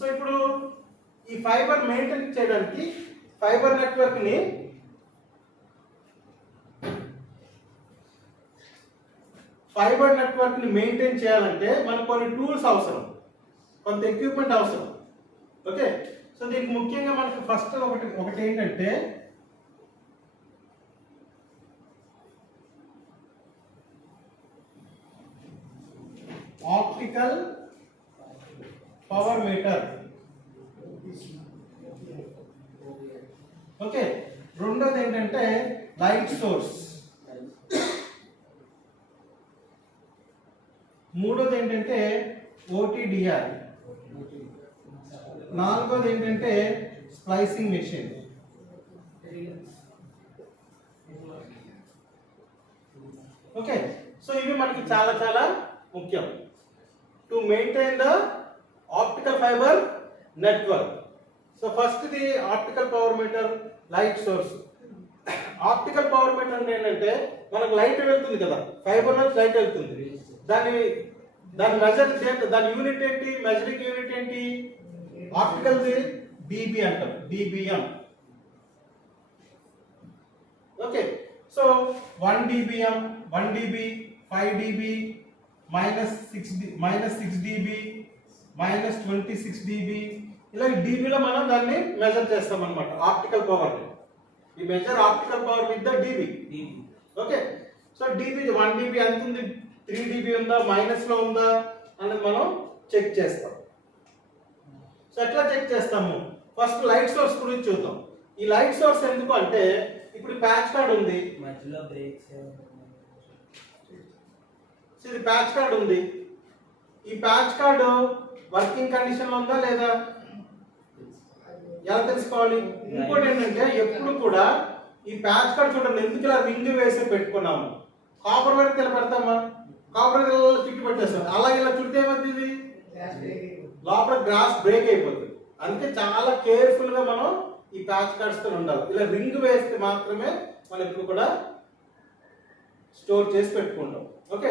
So ఇప్పుడు ఈ fibre maintain చేయడానికి ఫైబర్ నెట్వర్క్ ని మెయింటైన్ చేయాలంటే మనకు కొన్ని టూల్స్ అవసరం, కొంత ఎక్విప్మెంట్ అవసరం. ఓకే, సో దీనికి ముఖ్యంగా మనకు ఫస్ట్ ఒకటి ఏంటంటే ఆప్టికల్ పవర్ మీటర్. ఓకే, రెండోది ఏంటంటే లైట్ సోర్స్. మూడోది ఏంటంటే ఓటీడీఆర్. నాలుగోది ఏంటంటే స్ప్లైసింగ్ మెషిన్. ఓకే, సో ఇవి మనకి చాలా చాలా ముఖ్యం to maintain the optical fibre network. So first the optical power meter, light source. Optical power metre అంటే ఏంటంటే మనకు లైట్ వెళ్తుంది కదా, ఫైబర్ నుంచి లైట్ వెళ్తుంది, దాని మెజర్ దాని యూనిట్ ఏంటి, మెజరింగ్ యూనిట్ ఏంటి, ఆప్టికల్ డిబి అంటారు, DBM. Okay, so 1 dBm, 1 dB, 5 dB, -6 dB, -26 dB, ఇలా dB లో మనం దాన్ని మెజర్ చేస్తాం అన్నమాట ఆప్టికల్ పవర్. ఈ measure optical power with the dB. Okay, so dB 1 dB ఎంత ఉంది, 3 dB ఉందా, మైనస్ లో ఉందా అనేది మనం చెక్ చేస్తాం. సో ఎట్లా చెక్ చేస్తాము, ఫస్ట్ లైట్ సోర్స్ గురించి చూద్దాం. ఈ లైట్ సోర్స్ ఎందుకు అంటే ఇప్పుడు ప్యాచ్ కార్డ్ ఉంది, మధ్యలో బ్రేక్స్. సో ఇది ప్యాచ్ కార్డ్ ఉంది. ఈ ప్యాచ్ కార్డ్ వర్కింగ్ కండిషన్ లో ఉందా లేదా ఎలా తెలుసుకోవాలి? ఇంకోటి ఏంటంటే ఎప్పుడు కూడా ఈ ప్యాచ్ కార్డ్ చూడండి, ఎందుకు ఇలా రింగ్ వేసి పెట్టుకున్నాము, కాపర్ వైర్ ఇలా పెడతామా, కాపర్ వైర్ చుట్టు పెట్టేస్తాం, అలా ఇలా చుడితే ఏమవుతుంది, లోపల గ్రాస్ బ్రేక్ అయిపోతుంది. అందుకే చాలా కేర్ఫుల్ గా మనం ఈ ప్యాచ్ కార్డ్స్ తో ఉండాలి. ఇలా రింగ్ వేస్తే మాత్రమే మనం ఎప్పుడు కూడా స్టోర్ చేసి పెట్టుకుంటాం. ఓకే,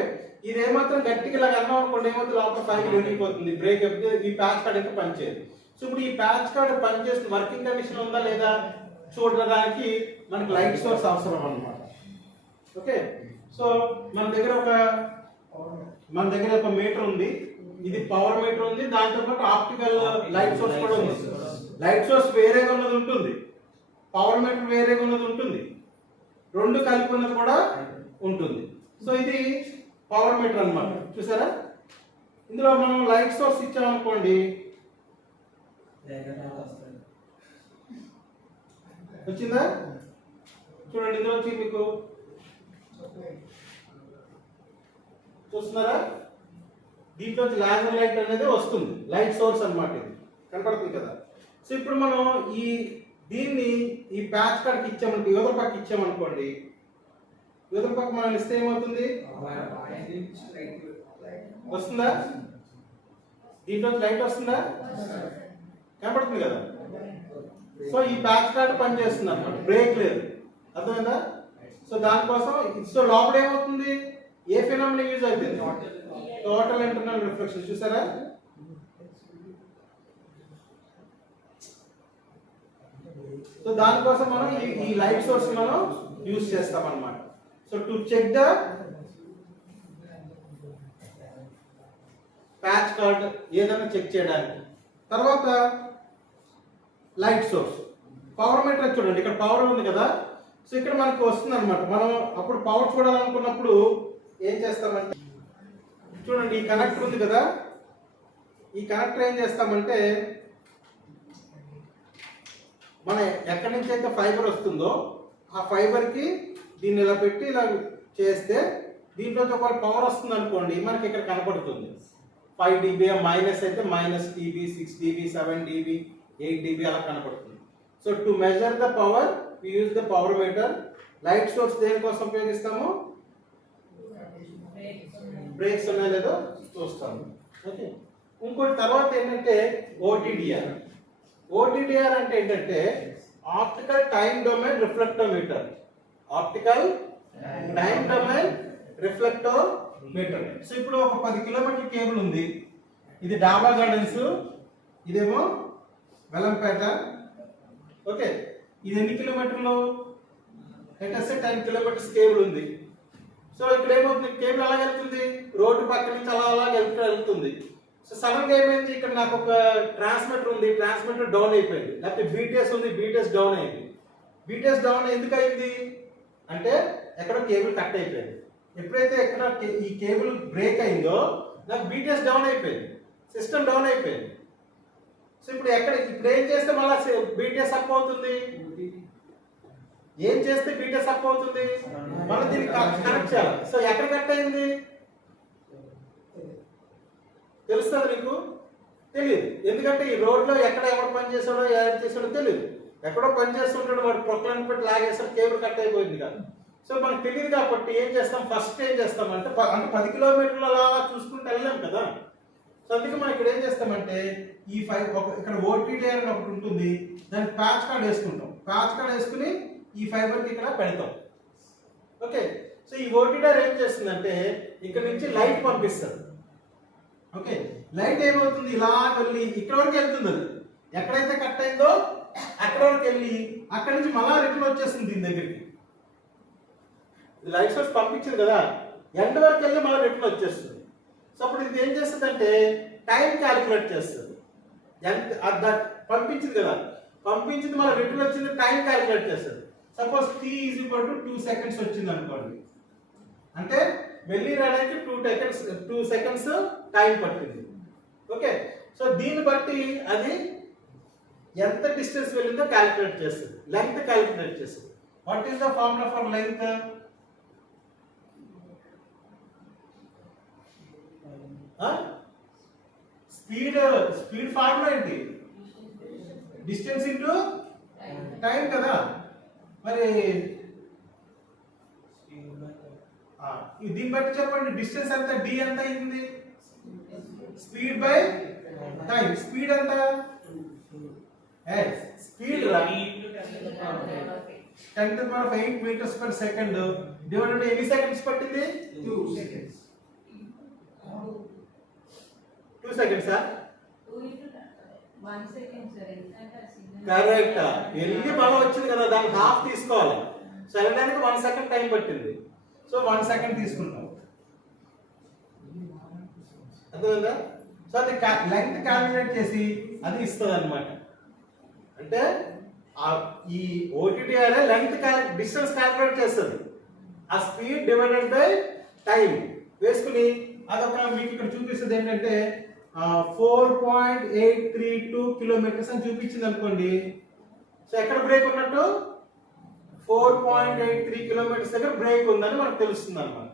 ఇది ఏమాత్రం గట్టిగా ఇలా అన్నాం అనుకోండి, ఏమవుతుంది, లోపల ఫైబర్ విరిగిపోతుంది, బ్రేక్ అయిపోతే ఈ ప్యాచ్ కార్డ్ ఇంకా పనిచేయదు. సో ఇప్పుడు ఈ ప్యాచ్ కార్డ్ పనిచేస్తుంది, వర్కింగ్ కండిషన్ ఉందా లేదా చూడడానికి మనకి లైట్ సోర్స్ అవసరం అన్నమాట. ఓకే, సో మన దగ్గర ఒక మీటర్ ఉంది, ఇది పవర్ మీటర్ ఉంది, దాంతో పాటు ఆప్టికల్ లైట్ సోర్స్ కూడా ఉంది. లైట్ సోర్స్ వేరేగా ఉన్నది ఉంటుంది, పవర్ మీటర్ వేరేగా ఉన్నది ఉంటుంది, రెండు కలిపి ఉన్నది కూడా ఉంటుంది. సో ఇది పవర్ మీటర్ అన్నమాట. చూసారా, ఇందులో మనం లైట్ సోర్స్ ఇచ్చామనుకోండి, వచ్చిందా, చూడండి ఇందులో వచ్చి మీకు చూస్తున్నారా, దీంట్లో లేజర్ లైట్ అనేది వస్తుంది, లైట్ సోర్స్ అన్నమాట, ఇది కనపడుతుంది కదా. సో ఇప్పుడు మనం దీన్ని ఈ ప్యాచ్ కార్డ్కి ఇచ్చామనుకో, యువతల పక్క ఇచ్చామనుకోండి, యువతల పక్క మనం ఇస్తే ఏమవుతుంది, వస్తుందా, దీంట్లో లైట్ వస్తుందా, కనపడుతుంది కదా. సో ఈ ప్యాచ్ కార్డ్ పనిచేస్తుంది అన్నమాట, బ్రేక్ లేదు, అర్థమైందా. సో దానికోసం సో లోపల ఏమవుతుంది, ఏ ఫినామినా యూజ్ అవుతుంది, టోటల్ ఇంటర్నల్ రిఫ్లెక్షన్. చూసారా, సో దానికోసం మనం ఈ లైట్ సోర్స్ మనం యూజ్ చేస్తాం అన్నమాట. So to check the patch cord ఏదైనా చెక్ చేయడానికి. తర్వాత లైట్ సోర్స్, పవర్ మీటర్ చూడండి, ఇక్కడ పవర్ ఉంది కదా. సో ఇక్కడ మనకు వస్తుంది అనమాట, మనం అప్పుడు పవర్ చూడాలనుకున్నప్పుడు ఏం చేస్తామంటే చూడండి, ఈ కనెక్టర్ ఉంది కదా, ఈ కనెక్టర్ ఏం చేస్తామంటే మన ఎక్కడి నుంచి అయితే ఫైబర్ వస్తుందో ఆ ఫైబర్కి దీన్ని ఇలా పెట్టి ఇలా చేస్తే దీంట్లో ఒక పవర్ వస్తుంది అనుకోండి, మనకి ఇక్కడ కనపడుతుంది 5 dB, మైనస్ అయితే -dB, 6 dB, 7 dB, 8 dB అలా కనపడుతుంది. So to measure the power we use the power meter. Light source దేనికోసం ఉపయోగిస్తాము, బ్రేక్స్ ఉన్నాయో లేదో చూస్తాము. ఓకే, ఇంకోటి తర్వాత ఏంటంటే ఓటీడీఆర్. ఓటీడీఆర్ అంటే ఏంటంటే optical time domain reflectometer. Optical time domain reflectometer. So ఇప్పుడు ఒక 10 కిలోమీటర్ కేబుల్ ఉంది, ఇది డాబా గార్డెన్స్ ఇదేమో వెలంపేట. ఓకే, ఇది ఎన్ని కిలోమీటర్లు? లెట్స్ సే 10 కిలోమీటర్స్ కేబుల్ ఉంది. సో ఇక్కడ ఏమవుతుంది, కేబుల్ అలా వెళ్తుంది, రోడ్డు పక్క నుంచి అలా వెళ్తుంది. సో సడన్ గా ఏమైంది, ఇక్కడ నాకు ఒక ట్రాన్స్మిటర్ ఉంది, ట్రాన్స్మిటర్ డౌన్ అయిపోయింది. లేకపోతే బీటీఎస్ ఉంది, బీటీఎస్ డౌన్ అయింది. బీటీఎస్ డౌన్ ఎందుకు అయింది అంటే ఎక్కడో కేబుల్ కట్ అయిపోయింది. ఎప్పుడైతే ఎక్కడ ఈ కేబుల్ బ్రేక్ అయిందో నాకు బీటీఎస్ డౌన్ అయిపోయింది, సిస్టమ్ డౌన్ అయిపోయింది. సో ఇప్పుడు ఇప్పుడు ఏం చేస్తే మళ్ళీ బీటీఎస్ అప్ అవుతుంది? ఏం చేస్తే బీటీఎస్ అప్ అవుతుంది? మనం దీనికి కనెక్ట్ చేయాలి. సో ఎక్కడ కట్ అయింది తెలుస్తుంది నీకు? తెలియదు. ఎందుకంటే ఈ రోడ్లో ఎక్కడ ఎవరు పని చేసాడో ఏం చేసాడో తెలియదు. ఎక్కడో పని చేస్తుంటాడు, వాడు ప్రొక్లైన్ పెట్టి లాగేస్తాడు, కేబుల్ కట్ అయిపోయింది కాదు. సో మనకు తెలియదు కాబట్టి ఏం చేస్తాం, ఫస్ట్ ఏం చేస్తాం అంటే 10 కిలోమీటర్లు అలా చూసుకుంటూ వెళ్ళలేం కదా. సో అందుకే మనం ఇక్కడ ఏం చేస్తామంటే ఈ ఇక్కడ ఓటీటీ అని ఒకటి ఉంటుంది, దానికి ప్యాచ్ కార్డ్ వేసుకుంటాం. ప్యాచ్ కార్డ్ వేసుకుని ఈ ఫైబర్కి ఇక్కడ పెడతాం. ఓకే, సో ఈ ఓటీడర్ ఏం చేస్తుందంటే ఇక్కడ నుంచి లైట్ పంపిస్తుంది. ఓకే, లైట్ ఏమవుతుంది, ఇలా వెళ్ళి ఇక్కడ వరకు వెళ్తుంది. అది ఎక్కడైతే కట్ అయిందో అక్కడ వరకు వెళ్ళి అక్కడ నుంచి మళ్ళా రిటర్న్ వచ్చేస్తుంది దీని దగ్గరికి. లైట్ సోర్స్ పంపించింది కదా, ఎండ్ వరకు వెళ్ళి మళ్ళీ రిటర్న్ వచ్చేస్తుంది. సో అప్పుడు ఇది ఏం చేస్తుంది అంటే టైం క్యాలిక్యులేట్ చేస్తుంది. ఎంత పంపించింది కదా, పంపించింది మళ్ళీ రిటర్న్ వచ్చింది, టైం క్యాలిక్యులేట్ చేస్తుంది. సపోజ్ t = 2 సెకండ్స్ వచ్చింది అనుకోండి, అంటే వెళ్ళి రావడానికి 2 సెకండ్స్ టైం పట్టింది. ఓకే, సో దీన్ని బట్టి అది ఎంత డిస్టెన్స్ వెళ్ళిందో క్యాలిక్యులేట్ చేస్తుంది, లెంగ్త్ క్యాలిక్యులేట్ చేస్తుంది. What is the formula for length? Speed formula ఏంటి? డిస్టెన్స్ ఇంటూ టైం కదా. మరి దీన్ని బట్టి చెప్పండి, డిస్టెన్స్ ఎంత, డి ఎంత అయింది? Speed by time. స్పీడ్ ఎంత? Speed 10⁸ metres per second divided ఎన్ని సెకండ్స్ పట్టింది? 2 సెకండ్స్. 2 సెకండ్స్. కరెక్ట్. వెళ్ళి మళ్ళీ వచ్చింది కదా, దానికి హాఫ్ తీసుకోవాలి. సో వెళ్ళడానికి 1 సెకండ్ టైం పట్టింది. సో 1 సెకండ్ తీసుకుంటాం. అర్థమైందా? సో అది లెంగ్త్ క్యాలిక్యులేట్ చేసి అది ఇస్తుంది అనమాట. అంటే ఈ ఓటీటీ అనే లెంగ్త్ డిస్టెన్స్ క్యాలిక్యులేట్ చేస్తుంది. ఆ స్పీడ్ డివైడెడ్ బై టైం వేసుకుని అదొక మీకు ఇక్కడ చూపిస్తుంది ఏంటంటే 4.832 కిలోమీటర్స్ అని చూపించింది అనుకోండి. సో ఎక్కడ బ్రేక్ ఉన్నట్టు? 4.83 కిలోమీటర్స్ దగ్గర బ్రేక్ ఉందని మనకు తెలుస్తుంది అనమాట.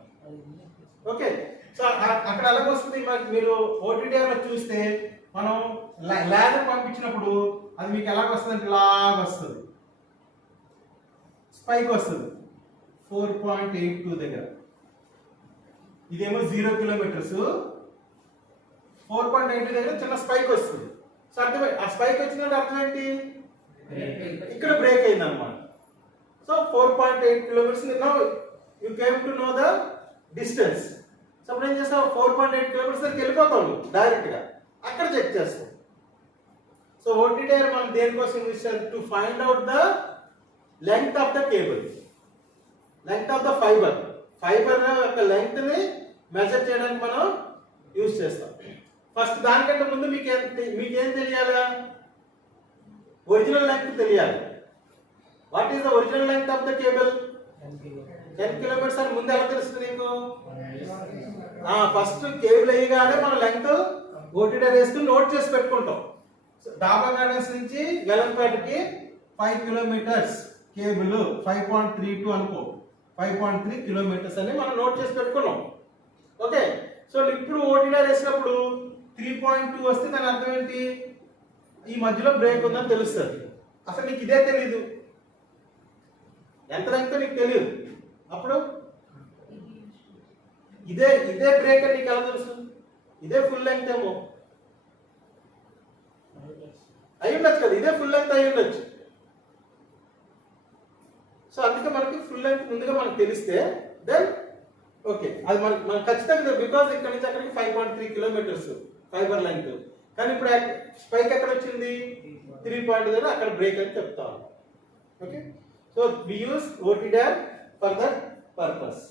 ఓకే, సో అక్కడ ఎలాగొస్తుంది మీరు ఓటీటీఆర్ చూస్తే, మనం ల్యాడర్ పంపించినప్పుడు అది మీకు ఎలాగొస్తుంది అంటే ఇలాగ వస్తుంది, స్పైక్ వస్తుంది 4.82 దగ్గర. ఇదేమో 0 కిలోమీటర్స్, 4.82 దగ్గర చిన్న స్పైక్ వస్తుంది. సో అర్థమై ఆ స్పైక్ వచ్చిందంటే అర్థం ఏంటి? ఇక్కడ బ్రేక్ అయింది అనమాట. So 4.8 kilometres. Now you came to know the distance. So అప్పుడు ఏం చేస్తావు, 4.8 కిలోమీటర్స్ దగ్గరికి వెళ్ళిపోతావు డైరెక్ట్ గా, అక్కడ చెక్ చేస్తావు. సో ఓటీటీఆర్ మనం దేనికోసం యూజ్ చేస్తాం? To find out the length of the cable, length of the fibre. Fibre యొక్క లెంగ్త్ ని మెజర్ చేయడానికి మనం యూజ్ చేస్తాం. ఫస్ట్ దానికంటే ముందు మీకేం తెలియాలా? ఒరిజినల్ లెంగ్త్ తెలియాలి. What is the original length of the cable? 10 kilometres అని ముందు ఎలా తెలుస్తుంది నీకు? ఫస్ట్ కేబుల్ అయ్యగానే మన లెంగ్త్ ఓటీటీఆర్ వేసుకుని నోట్ చేసి పెట్టుకుంటాం. డాబా గార్డెన్స్ నుంచి వెలంపేటకి 5 కిలోమీటర్స్ కేబుల్, 5.32 అనుకో, 5.3 కిలోమీటర్స్ అని మనం నోట్ చేసి పెట్టుకున్నాం. ఓకే, సో ఇప్పుడు ఓటీటీఆర్ వేసినప్పుడు 3.2 వస్తే దాని అర్థం ఏంటి? ఈ మధ్యలో బ్రేక్ ఉందని తెలుస్తుంది. అసలు నీకు ఇదే తెలీదు, ఎంత లెంగ్త్ నీకు తెలియదు. అప్పుడు ఇదే బ్రేక్ అని నీకు ఎలా తెలుసు? ఇదే ఫుల్ లెంగ్త్ ఏమో అయి ఉండొచ్చు కదా, ఇదే ఫుల్ లెంగ్త్ అయి ఉండొచ్చు. సో అందుకే మనకి ఫుల్ లెంగ్త్ ముందుగా మనకు తెలిస్తే దెన్ ఓకే, అది మనకి ఖచ్చితంగా, బికాజ్ ఇక్కడ నుంచి అక్కడికి 5.3 కిలోమీటర్స్ ఫైబర్ లెంగ్త్. కానీ ఇప్పుడు స్పైక్ ఎక్కడ వచ్చింది 3 పాయింట్ దగ్గర, అక్కడ బ్రేక్ అని చెప్తాం. ఓకే, సో వి యూస్ ఓటీ డార్ ఫర్ దట్ పర్పస్.